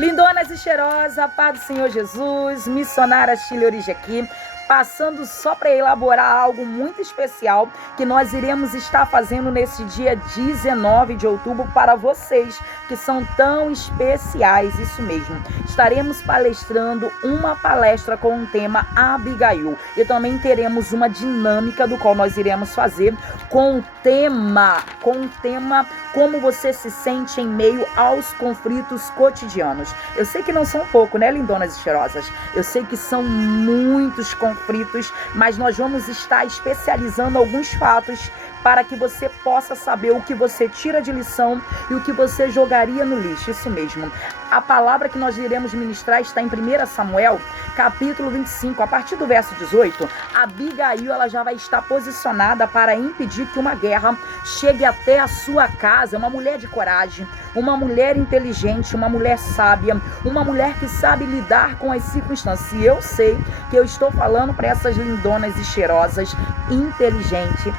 Lindonas e cheirosa, paz do Senhor Jesus, missionária Chile Origem aqui, passando só para elaborar algo muito especial que nós iremos estar fazendo nesse dia 19 de outubro para vocês que são tão especiais, isso mesmo. Estaremos palestrando uma palestra com o tema Abigail e também teremos uma dinâmica do qual nós iremos fazer com o tema como você se sente em meio aos conflitos cotidianos. Eu sei que não são pouco, né, lindonas e cheirosas? Eu sei que são muitos conflitos, mas nós vamos estar especializando alguns fatos para que você possa saber o que você tira de lição e o que você jogaria no lixo, isso mesmo. A palavra que nós iremos ministrar está em 1 Samuel, capítulo 25, a partir do verso 18, Abigail ela já vai estar posicionada para impedir que uma guerra chegue até a sua casa, uma mulher de coragem, uma mulher inteligente, uma mulher sábia, uma mulher que sabe lidar com as circunstâncias. E eu sei que eu estou falando para essas lindonas e cheirosas, inteligente,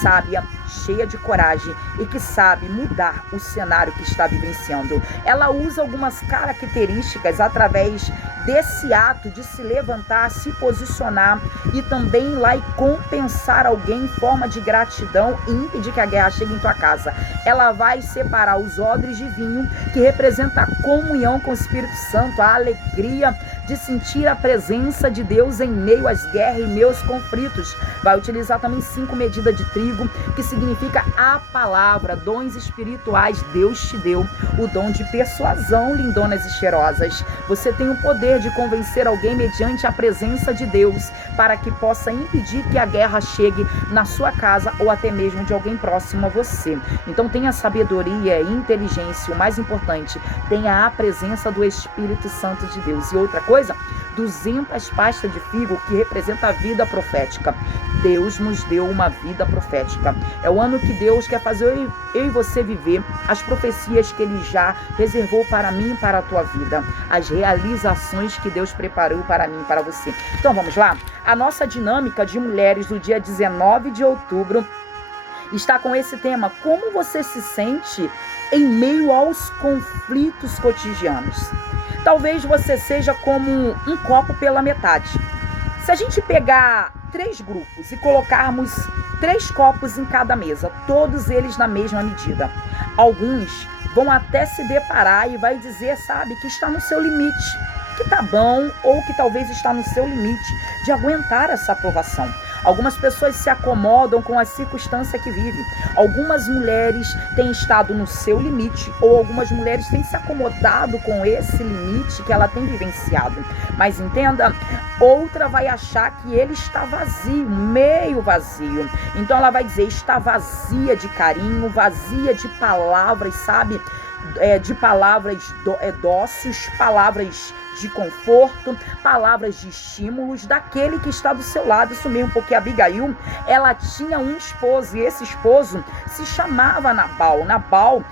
sábia, cheia de coragem e que sabe mudar o cenário que está vivenciando. Ela usa algumas características através desse ato de se levantar, se posicionar e também ir lá e compensar alguém em forma de gratidão e impedir que a guerra chegue em tua casa. Ela vai separar os odres de vinho, que representa a comunhão com o Espírito Santo, a alegria de sentir a presença de Deus em meio às guerras e meus conflitos. Vai utilizar também 5 medidas de trigo, que significa a palavra, dons espirituais. Deus te deu o dom de persuasão, lindonas e cheirosas. Você tem o poder de convencer alguém mediante a presença de Deus, para que possa impedir que a guerra chegue na sua casa ou até mesmo de alguém próximo a você. Então tenha sabedoria e inteligência, o mais importante, tenha a presença do Espírito Santo de Deus. E outra coisa, 200 pastas de figo, que representa a vida profética. Deus nos deu uma vida profética. É o ano que Deus quer fazer eu e você viver as profecias que Ele já reservou para mim e para a tua vida. As realizações que Deus preparou para mim e para você. Então vamos lá? A nossa dinâmica de mulheres do dia 19 de outubro está com esse tema: como você se sente em meio aos conflitos cotidianos? Talvez você seja como um copo pela metade. Se a gente pegar 3 grupos e colocarmos 3 copos em cada mesa, todos eles na mesma medida, alguns vão até se deparar e vai dizer, sabe, que está no seu limite, que tá bom, ou que talvez está no seu limite de aguentar essa aprovação. Algumas pessoas se acomodam com a circunstância que vive. Algumas mulheres têm estado no seu limite, ou algumas mulheres têm se acomodado com esse limite que ela tem vivenciado. Mas entenda, outra vai achar que ele está vazio, meio vazio. Então ela vai dizer, está vazia de carinho, vazia de palavras, sabe? De palavras dóceis, palavras de conforto, palavras de estímulos daquele que está do seu lado. Isso mesmo, porque Abigail, ela tinha um esposo, e esse esposo se chamava Nabal. Nabal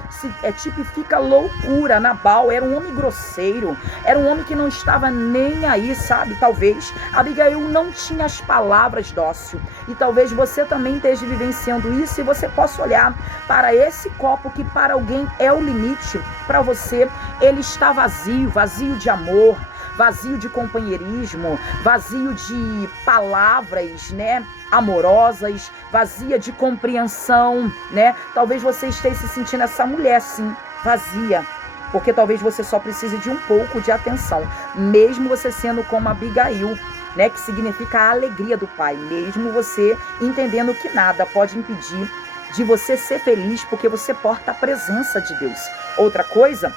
tipifica loucura. Nabal era um homem grosseiro, era um homem que não estava nem aí, sabe? Talvez Abigail não tinha as palavras dóceis, e talvez você também esteja vivenciando isso, e você possa olhar para esse copo que para alguém é o limite, para você ele está vazio, vazio de amor, vazio de companheirismo, vazio de palavras, né, amorosas, vazia de compreensão, né? Talvez você esteja se sentindo essa mulher, sim, vazia, porque talvez você só precise de um pouco de atenção, mesmo você sendo como Abigail, né, que significa a alegria do Pai, mesmo você entendendo que nada pode impedir de você ser feliz, porque você porta a presença de Deus. Outra coisa,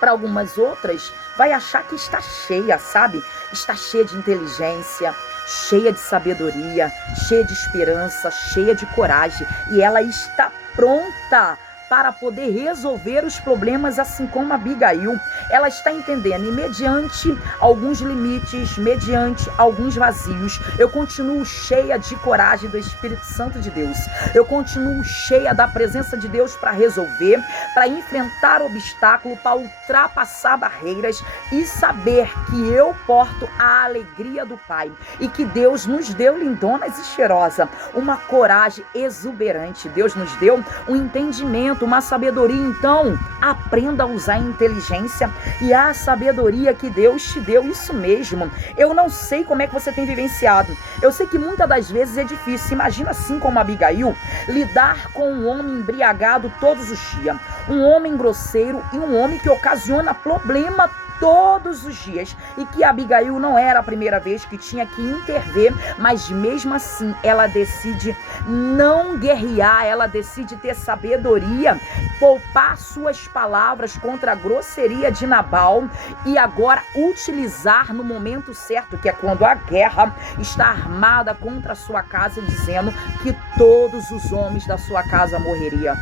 para algumas outras, vai achar que está cheia, sabe? Está cheia de inteligência, cheia de sabedoria, cheia de esperança, cheia de coragem. E ela está pronta para poder resolver os problemas, assim como Abigail. Ela está entendendo, e mediante alguns limites, mediante alguns vazios, eu continuo cheia de coragem do Espírito Santo de Deus. Eu continuo cheia da presença de Deus para resolver, para enfrentar obstáculo, para ultrapassar barreiras e saber que eu porto a alegria do Pai e que Deus nos deu, lindonas e cheirosa, uma coragem exuberante. Deus nos deu um entendimento uma sabedoria, então aprenda a usar a inteligência e a sabedoria que Deus te deu, isso mesmo. Eu não sei como é que você tem vivenciado, eu sei que muitas das vezes é difícil. Imagina assim como Abigail, lidar com um homem embriagado todos os dias, um homem grosseiro e um homem que ocasiona problema todos os dias, e que Abigail não era a primeira vez que tinha que intervir, mas mesmo assim ela decide não guerrear, ela decide ter sabedoria, poupar suas palavras contra a grosseria de Nabal e agora utilizar no momento certo, que é quando a guerra está armada contra a sua casa, dizendo que todos os homens da sua casa morreriam.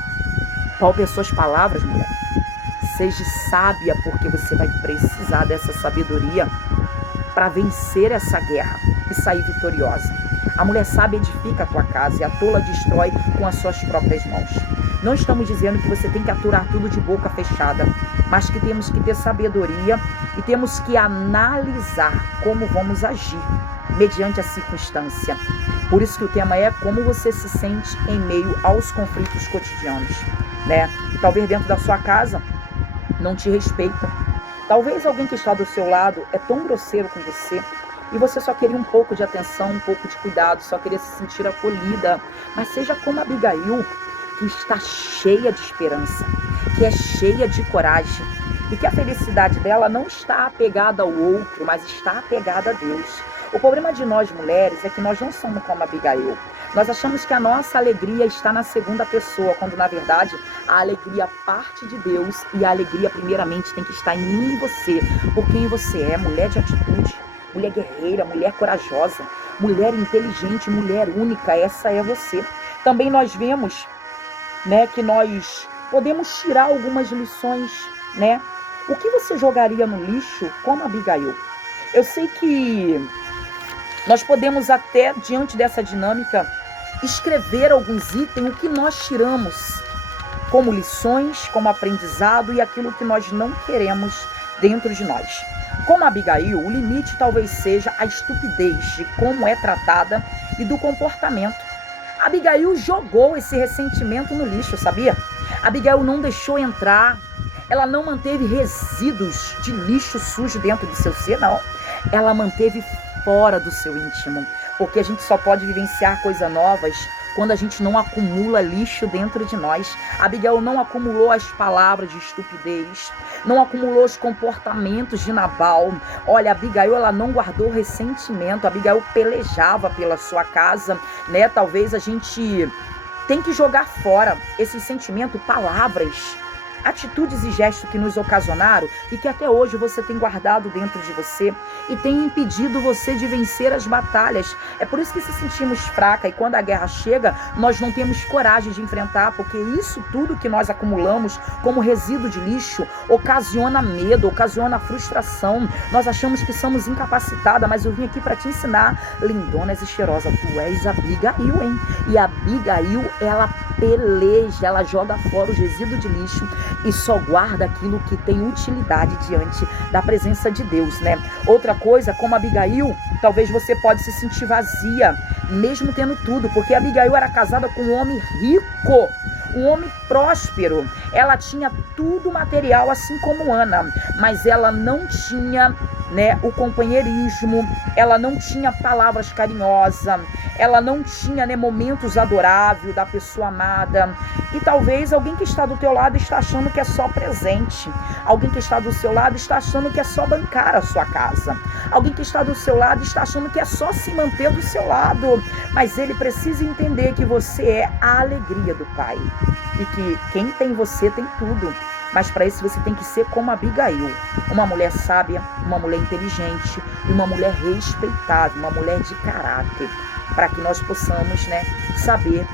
Poupe as suas palavras, mulher. Seja sábia, porque você vai precisar dessa sabedoria para vencer essa guerra e sair vitoriosa. A mulher sábia edifica a tua casa e a tola destrói com as suas próprias mãos. Não estamos dizendo que você tem que aturar tudo de boca fechada, mas que temos que ter sabedoria e temos que analisar como vamos agir mediante a circunstância. Por isso que o tema é como você se sente em meio aos conflitos cotidianos, né? Talvez dentro da sua casa não te respeitam. Talvez alguém que está do seu lado é tão grosseiro com você e você só queria um pouco de atenção, um pouco de cuidado, só queria se sentir acolhida. Mas seja como Abigail, que está cheia de esperança, que é cheia de coragem e que a felicidade dela não está apegada ao outro, mas está apegada a Deus. O problema de nós mulheres é que nós não somos como Abigail. Nós achamos que a nossa alegria está na segunda pessoa, quando na verdade a alegria parte de Deus e a alegria primeiramente tem que estar em mim e você, por quem você é, mulher de atitude, mulher guerreira, mulher corajosa, mulher inteligente, mulher única, essa é você. Também nós vemos, né, que nós podemos tirar algumas lições, né? O que você jogaria no lixo como Abigail? Eu sei que nós podemos até, diante dessa dinâmica, escrever alguns itens, o que nós tiramos como lições, como aprendizado e aquilo que nós não queremos dentro de nós. Como Abigail, o limite talvez seja a estupidez de como é tratada e do comportamento. Abigail jogou esse ressentimento no lixo, sabia? Abigail não deixou entrar, ela não manteve resíduos de lixo sujo dentro do seu ser, não. Ela manteve fora do seu íntimo, porque a gente só pode vivenciar coisas novas quando a gente não acumula lixo dentro de nós. Abigail não acumulou as palavras de estupidez, não acumulou os comportamentos de Nabal. Olha, Abigail, ela não guardou ressentimento, Abigail pelejava pela sua casa, né? Talvez a gente tem que jogar fora esse sentimento, palavras, atitudes e gestos que nos ocasionaram e que até hoje você tem guardado dentro de você e tem impedido você de vencer as batalhas. É por isso que se sentimos fraca e quando a guerra chega, nós não temos coragem de enfrentar, porque isso tudo que nós acumulamos como resíduo de lixo ocasiona medo, ocasiona frustração. Nós achamos que somos incapacitadas, mas eu vim aqui para te ensinar, lindona e cheirosa, tu és Abigail, hein? E a Abigail, ela peleja, ela joga fora os resíduos de lixo e só guarda aquilo que tem utilidade diante da presença de Deus, né? Outra coisa, como Abigail, talvez você pode se sentir vazia, mesmo tendo tudo, porque Abigail era casada com um homem rico, um homem próspero. Ela tinha tudo material, assim como Ana, mas ela não tinha, né, o companheirismo, ela não tinha palavras carinhosas, ela não tinha, né, momentos adoráveis da pessoa amada. E talvez alguém que está do teu lado está achando que é só presente, alguém que está do seu lado está achando que é só bancar a sua casa, alguém que está do seu lado está achando que é só se manter do seu lado, mas ele precisa entender que você é a alegria do Pai e que quem tem você tem tudo. Mas para isso você tem que ser como Abigail, uma mulher sábia, uma mulher inteligente e uma mulher respeitável, uma mulher de caráter, para que nós possamos, né, saber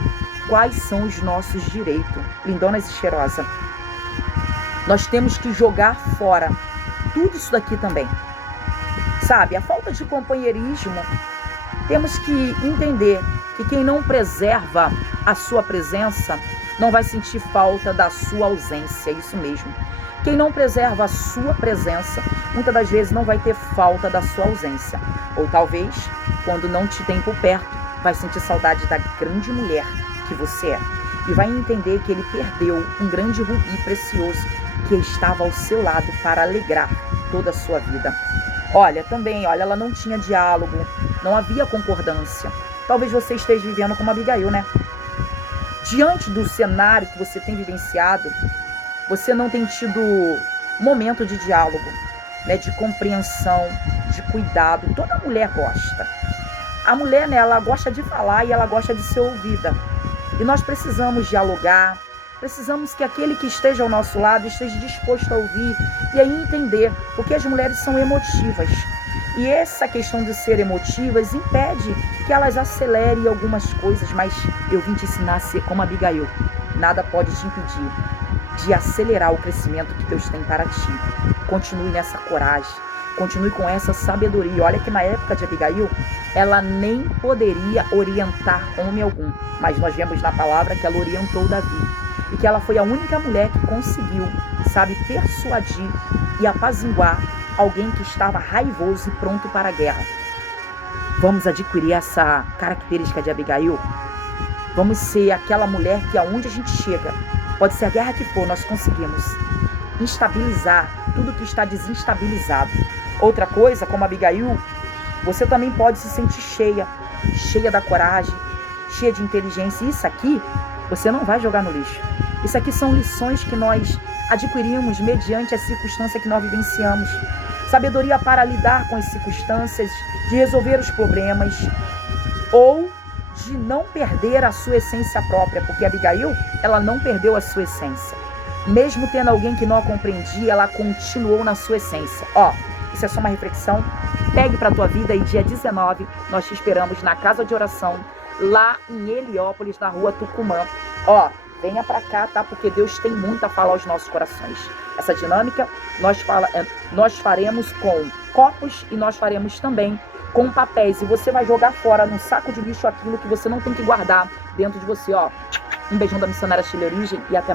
quais são os nossos direitos. Lindonas e cheirosa, nós temos que jogar fora tudo isso daqui também, sabe? A falta de companheirismo, temos que entender que quem não preserva a sua presença não vai sentir falta da sua ausência, isso mesmo. Quem não preserva a sua presença, muitas das vezes não vai ter falta da sua ausência. Ou talvez, quando não te tem por perto, vai sentir saudade da grande mulher que você é. e vai entender que ele perdeu um grande rubi precioso que estava ao seu lado para alegrar toda a sua vida. Olha, também, olha, ela não tinha diálogo, não havia concordância. Talvez você esteja vivendo como Abigail, né? Diante do cenário que você tem vivenciado, você não tem tido momento de diálogo, né, de compreensão, de cuidado. Toda mulher gosta. A mulher, né, ela gosta de falar e ela gosta de ser ouvida. E nós precisamos dialogar, precisamos que aquele que esteja ao nosso lado esteja disposto a ouvir e aí entender, porque as mulheres são emotivas. E essa questão de ser emotivas impede que elas acelerem algumas coisas, mas eu vim te ensinar a ser como Abigail. Nada pode te impedir de acelerar o crescimento que Deus tem para ti. Continue nessa coragem, continue com essa sabedoria. Olha que na época de Abigail, ela nem poderia orientar homem algum, mas nós vemos na palavra que ela orientou Davi e que ela foi a única mulher que conseguiu, sabe, persuadir e apaziguar alguém que estava raivoso e pronto para a guerra. Vamos adquirir essa característica de Abigail? Vamos ser aquela mulher que aonde a gente chega, pode ser a guerra que for, nós conseguimos estabilizar tudo que está desestabilizado. Outra coisa, como Abigail, você também pode se sentir cheia da coragem, cheia de inteligência. Isso aqui, você não vai jogar no lixo. Isso aqui são lições que nós adquirimos mediante a circunstância que nós vivenciamos. Sabedoria para lidar com as circunstâncias, de resolver os problemas, ou de não perder a sua essência própria, porque Abigail, ela não perdeu a sua essência. Mesmo tendo alguém que não a compreendia, ela continuou na sua essência. Isso é só uma reflexão. Pegue para a tua vida e dia 19 nós te esperamos na casa de oração, lá em Heliópolis, na rua Tucumã. Venha para cá, tá? Porque Deus tem muito a falar aos nossos corações. Essa dinâmica nós faremos com copos e nós faremos também com papéis. E você vai jogar fora num saco de lixo aquilo que você não tem que guardar dentro de você. Um beijão da missionária Chile Origem e até mais.